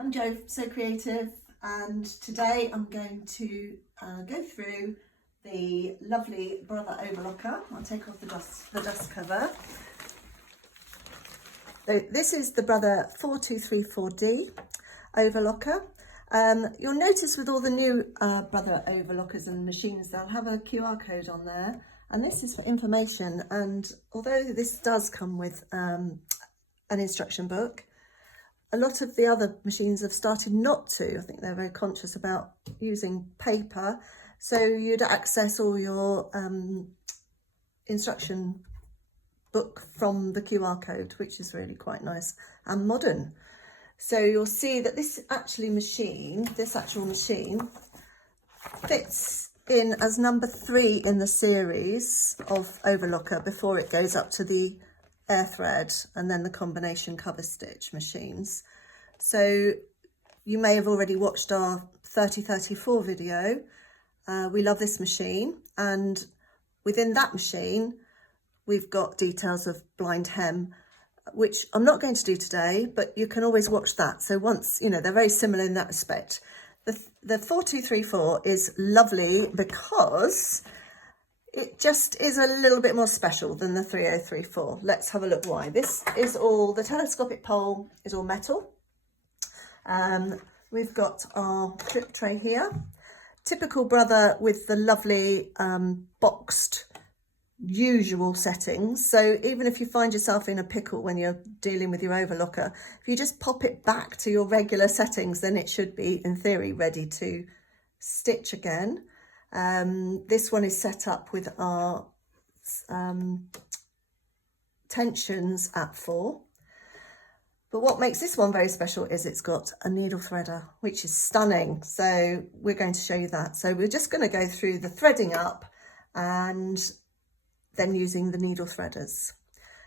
I'm Jo, So Creative, and today I'm going to go through the lovely Brother Overlocker. I'll take off the dust cover. So this is the Brother 4234D Overlocker. You'll notice with all the new Brother Overlockers and machines, they'll have a QR code on there, and this is for information. And although this does come with an instruction book, a lot of the other machines have started not to. I think they're very conscious about using paper. So you'd access all your instruction book from the QR code, which is really quite nice and modern. So you'll see that this actual machine fits in as number 3 in the series of Overlocker before it goes up to the air thread and then the combination cover stitch machines. So you may have already watched our 3034 video. We love this machine, and within that machine we've got details of blind hem, which I'm not going to do today, but you can always watch that. So once, you know, they're very similar in that respect. The 4234 is lovely because it just is a little bit more special than the 3034. Let's have a look why. This is all, the telescopic pole is all metal. We've got our drip tray here. Typical Brother with the lovely boxed usual settings. So even if you find yourself in a pickle when you're dealing with your Overlocker, if you just pop it back to your regular settings, then it should be, in theory, ready to stitch again. This one is set up with our tensions at 4. But what makes this one very special is it's got a needle threader, which is stunning. So we're going to show you that. So we're just going to go through the threading up and then using the needle threaders.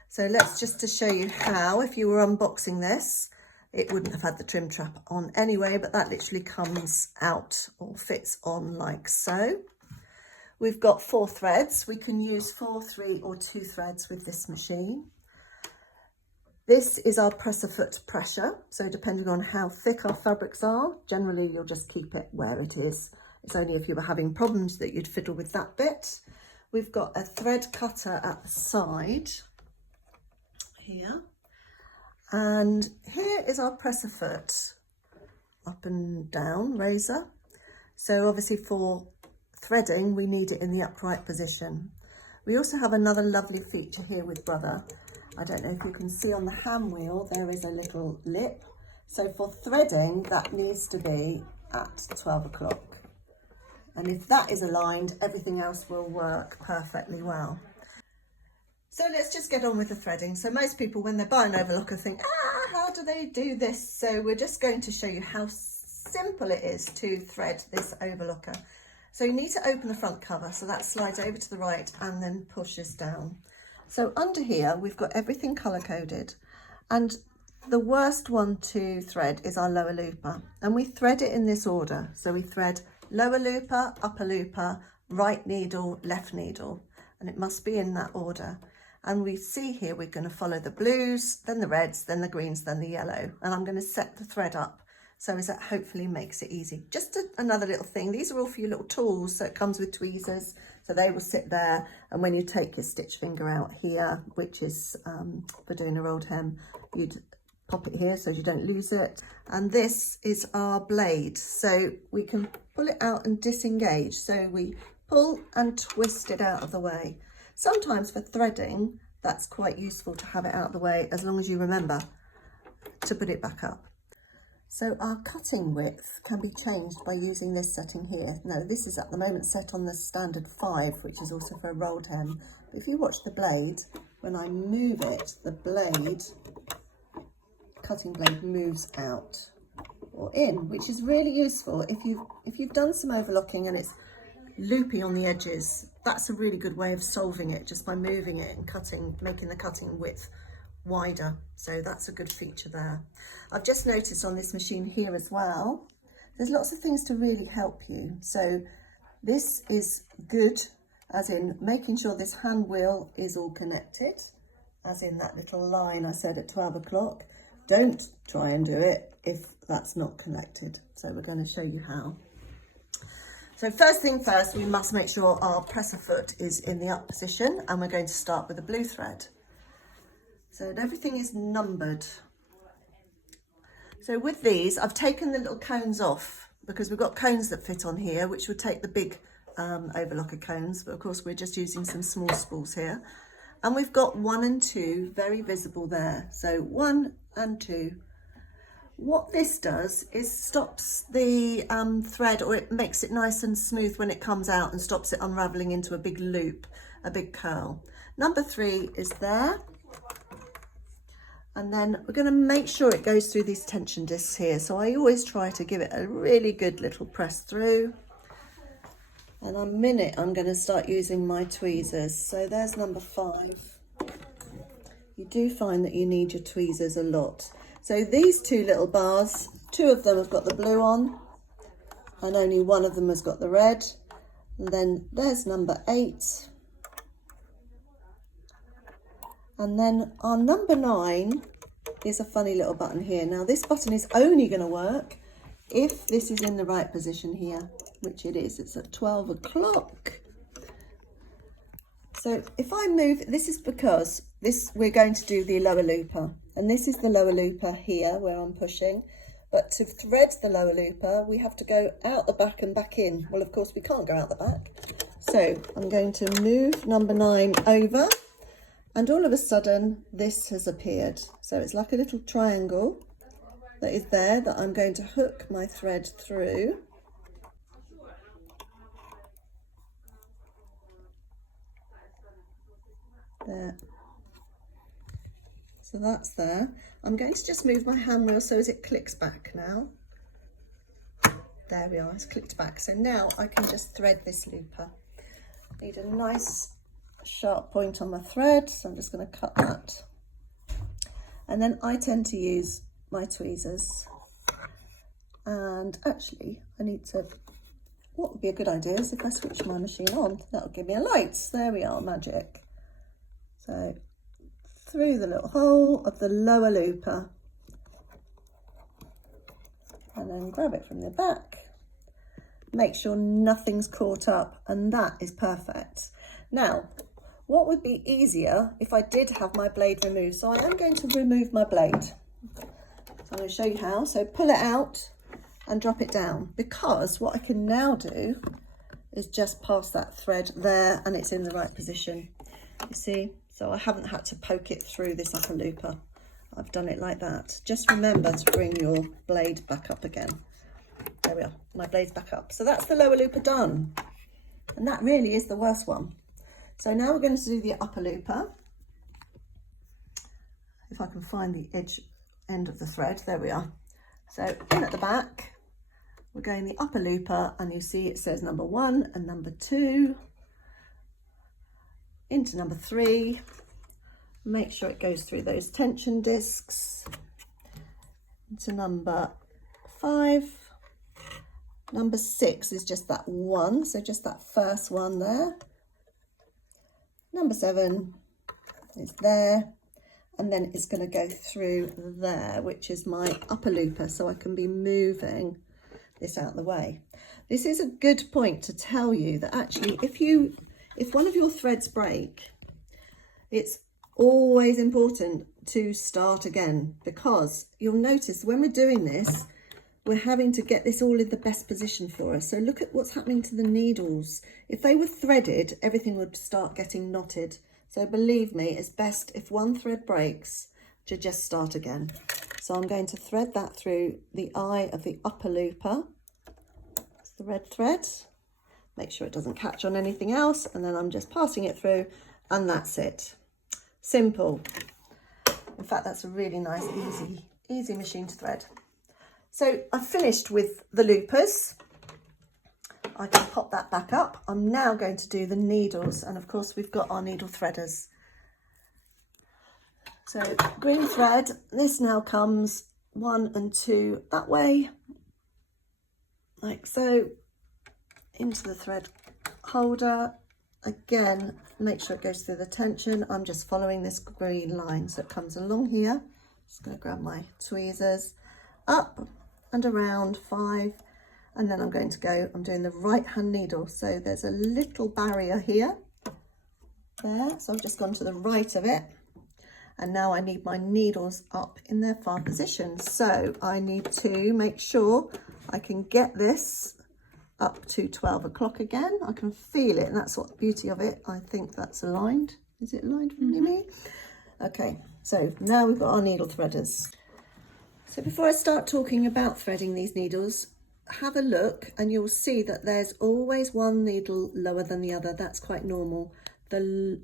So let's just to show you how, if you were unboxing this, it wouldn't have had the trim trap on anyway, but that literally comes out or fits on like so. We've got 4 threads. We can use 4, 3 or 2 threads with this machine. This is our presser foot pressure. So depending on how thick our fabrics are, generally you'll just keep it where it is. It's only if you were having problems that you'd fiddle with that bit. We've got a thread cutter at the side here. And here is our presser foot, up and down razor. So obviously for threading, we need it in the upright position. We also have another lovely feature here with Brother. I don't know if you can see on the hand wheel, there is a little lip. So for threading, that needs to be at 12 o'clock. And if that is aligned, everything else will work perfectly well. So let's just get on with the threading. So most people, when they buy an Overlocker, think, how do they do this? So we're just going to show you how simple it is to thread this Overlocker. So you need to open the front cover, so that slides over to the right and then pushes down. So under here, we've got everything colour coded, and the worst one to thread is our lower looper, and we thread it in this order. So we thread lower looper, upper looper, right needle, left needle, and it must be in that order. And we see here we're going to follow the blues, then the reds, then the greens, then the yellow, and I'm going to set the thread up so as that hopefully makes it easy. Just another little thing, these are all for your little tools, so it comes with tweezers, so they will sit there, and when you take your stitch finger out here, which is for doing a rolled hem, you'd pop it here so you don't lose it. And this is our blade, so we can pull it out and disengage, so we pull and twist it out of the way. Sometimes for threading, that's quite useful to have it out of the way, as long as you remember to put it back up. So our cutting width can be changed by using this setting here. Now this is at the moment set on the standard 5, which is also for a rolled hem. But if you watch the blade, when I move it, the blade, cutting blade moves out or in, which is really useful if you've done some overlocking and it's loopy on the edges. That's a really good way of solving it, just by moving it and cutting, making the cutting width wider. So that's a good feature there. I've just noticed on this machine here as well, there's lots of things to really help you. So this is good, as in making sure this hand wheel is all connected, as in that little line I said at 12 o'clock. Don't try and do it if that's not connected. So we're going to show you how. So first thing first, we must make sure our presser foot is in the up position, and we're going to start with a blue thread. So everything is numbered. So with these, I've taken the little cones off because we've got cones that fit on here, which would take the big overlocker cones, but of course we're just using some small spools here. And we've got 1 and 2 very visible there. So 1 and 2. What this does is stops the thread, or it makes it nice and smooth when it comes out and stops it unraveling into a big loop, a big curl. Number 3 is there. And then we're going to make sure it goes through these tension discs here. So I always try to give it a really good little press through. And in a minute, I'm going to start using my tweezers. So there's number 5. You do find that you need your tweezers a lot. So these 2 little bars, 2 of them have got the blue on, and only 1 of them has got the red. And then there's number 8. And then our number 9 is a funny little button here. Now this button is only going to work if this is in the right position here, which it is. It's at 12 o'clock. So if I move, this is because we're going to do the lower looper, and this is the lower looper here where I'm pushing. But to thread the lower looper, we have to go out the back and back in. Well, of course we can't go out the back. So I'm going to move number 9 over, and all of a sudden this has appeared. So it's like a little triangle that is there that I'm going to hook my thread through. There. So that's there. I'm going to just move my hand wheel so as it clicks back now. There we are, it's clicked back. So now I can just thread this looper. Need a nice sharp point on my thread, so I'm just going to cut that. And then I tend to use my tweezers. And actually, I need to, what would be a good idea is if I switch my machine on, that'll give me a light. There we are, magic. So through the little hole of the lower looper, and then grab it from the back. Make sure nothing's caught up, and that is perfect. Now, what would be easier if I did have my blade removed? So I am going to remove my blade. So I'm going to show you how. So pull it out and drop it down, because what I can now do is just pass that thread there, and it's in the right position. You see? So I haven't had to poke it through this upper looper. I've done it like that. Just remember to bring your blade back up again. There we are, my blade's back up. So that's the lower looper done. And that really is the worst one. So now we're going to do the upper looper. If I can find the end of the thread, there we are. So in at the back, we're going the upper looper, and you see it says number 1 and number 2. Into number 3, make sure it goes through those tension discs, into number 5, number 6 is just that 1, so just that first one there, number 7 is there, and then it's going to go through there, which is my upper looper, so I can be moving this out of the way. This is a good point to tell you that actually if one of your threads break, it's always important to start again, because you'll notice when we're doing this, we're having to get this all in the best position for us. So look at what's happening to the needles. If they were threaded, everything would start getting knotted. So believe me, it's best if one thread breaks to just start again. So I'm going to thread that through the eye of the upper looper. It's the red thread. Make sure it doesn't catch on anything else, and then I'm just passing it through, and that's it. Simple. In fact, that's a really nice, easy machine to thread. So I've finished with the loopers. I can pop that back up. I'm now going to do the needles, and of course we've got our needle threaders. So green thread, this now comes 1 and 2 that way, like so. Into the thread holder again, make sure it goes through the tension. I'm just following this green line, so it comes along here. Just going to grab my tweezers, up and around 5, and then I'm doing the right hand needle. So there's a little barrier here, there, so I've just gone to the right of it, and now I need my needles up in their far positions. So I need to make sure I can get this up to 12 o'clock again. I can feel it, and that's what the beauty of it. I think that's aligned. Is it aligned with me? Okay, so now we've got our needle threaders. So before I start talking about threading these needles, have a look and you'll see that there's always one needle lower than the other. That's quite normal. The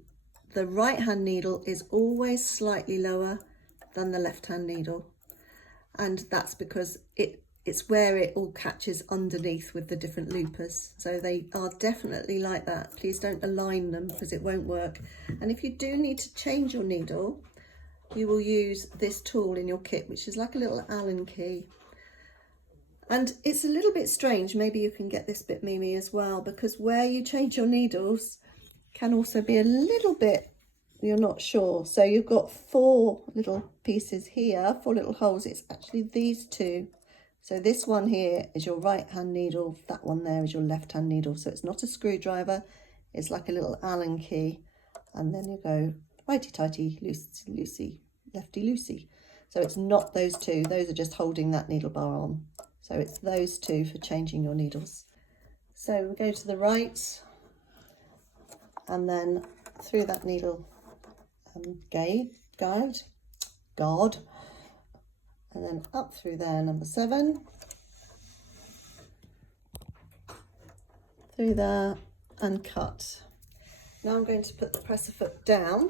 right hand needle is always slightly lower than the left hand needle, and that's because it's where it all catches underneath with the different loopers. So they are definitely like that. Please don't align them because it won't work. And if you do need to change your needle, you will use this tool in your kit, which is like a little Allen key. And it's a little bit strange, maybe you can get this bit, Mimi, as well, because where you change your needles can also be a little bit, you're not sure. So you've got 4 little pieces here, 4 little holes. It's actually these 2. So this one here is your right hand needle, that one there is your left hand needle. So it's not a screwdriver, it's like a little Allen key. And then you go righty tighty, loosey loosey, lefty loosey. So it's not those 2, those are just holding that needle bar on. So it's those 2 for changing your needles. So we go to the right and then through that needle guard, and then up through there, number 7, through there and cut. Now I'm going to put the presser foot down,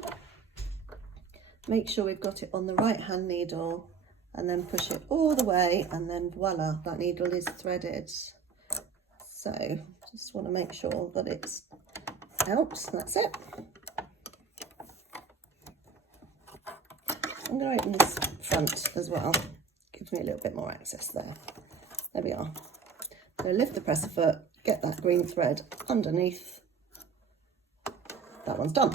make sure we've got it on the right hand needle, and then push it all the way, and then voila, that needle is threaded. So just want to make sure that it's out. That's it. I'm going to open this front as well. Gives me a little bit more access there. There we are. So lift the presser foot, get that green thread underneath. That one's done.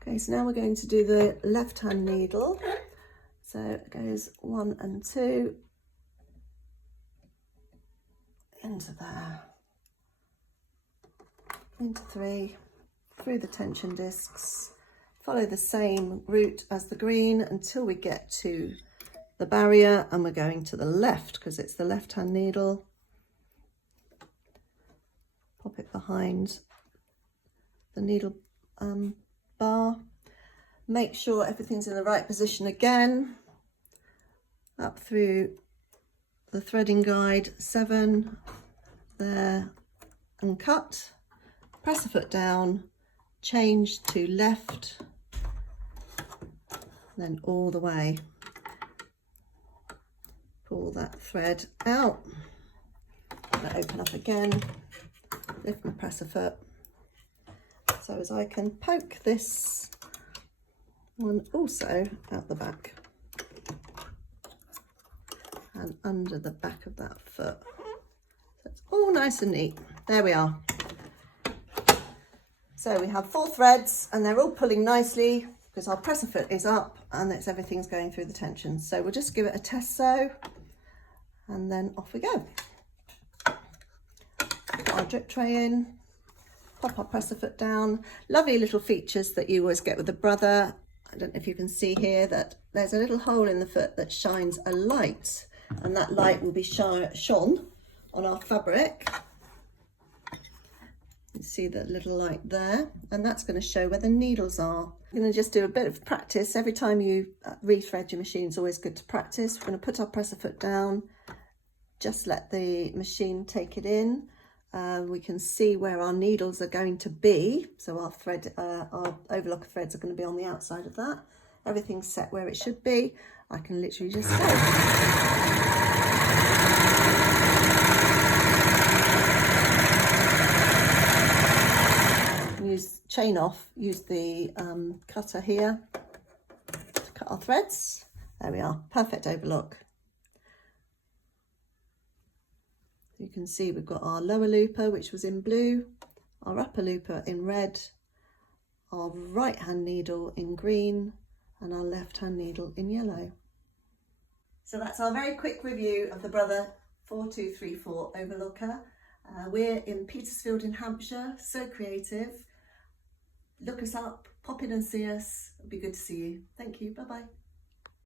Okay, so now we're going to do the left hand needle. So it goes 1 and 2 into there, into 3, through the tension discs, follow the same route as the green until we get to the barrier, and we're going to the left because it's the left hand needle. Pop it behind the needle bar, make sure everything's in the right position again, up through the threading guide 7 there, and cut, press the foot down, change to left, then all the way, pull that thread out, open up again, lift my presser foot so as I can poke this one also out the back and under the back of that foot. So it's all nice and neat. There we are. So we have 4 threads and they're all pulling nicely because our presser foot is up and everything's going through the tension. So we'll just give it a test sew and then off we go. Put our drip tray in, pop our presser foot down. Lovely little features that you always get with the Brother. I don't know if you can see here that there's a little hole in the foot that shines a light, and that light will be shone on our fabric. You see that little light there, and that's going to show where the needles are. We're going to just do a bit of practice. Every time you rethread your machine, it's always good to practice. We're going to put our presser foot down, just let the machine take it in. We can see where our needles are going to be. So our overlocker threads are going to be on the outside of that. Everything's set where it should be. I can literally just go. Use chain off, use the cutter here to cut our threads. There we are, perfect overlock. You can see we've got our lower looper, which was in blue, our upper looper in red, our right hand needle in green, and our left hand needle in yellow. So that's our very quick review of the Brother 4234 Overlocker. We're in Petersfield in Hampshire, so creative. Look us up, pop in and see us. It'd be good to see you. Thank you, bye bye.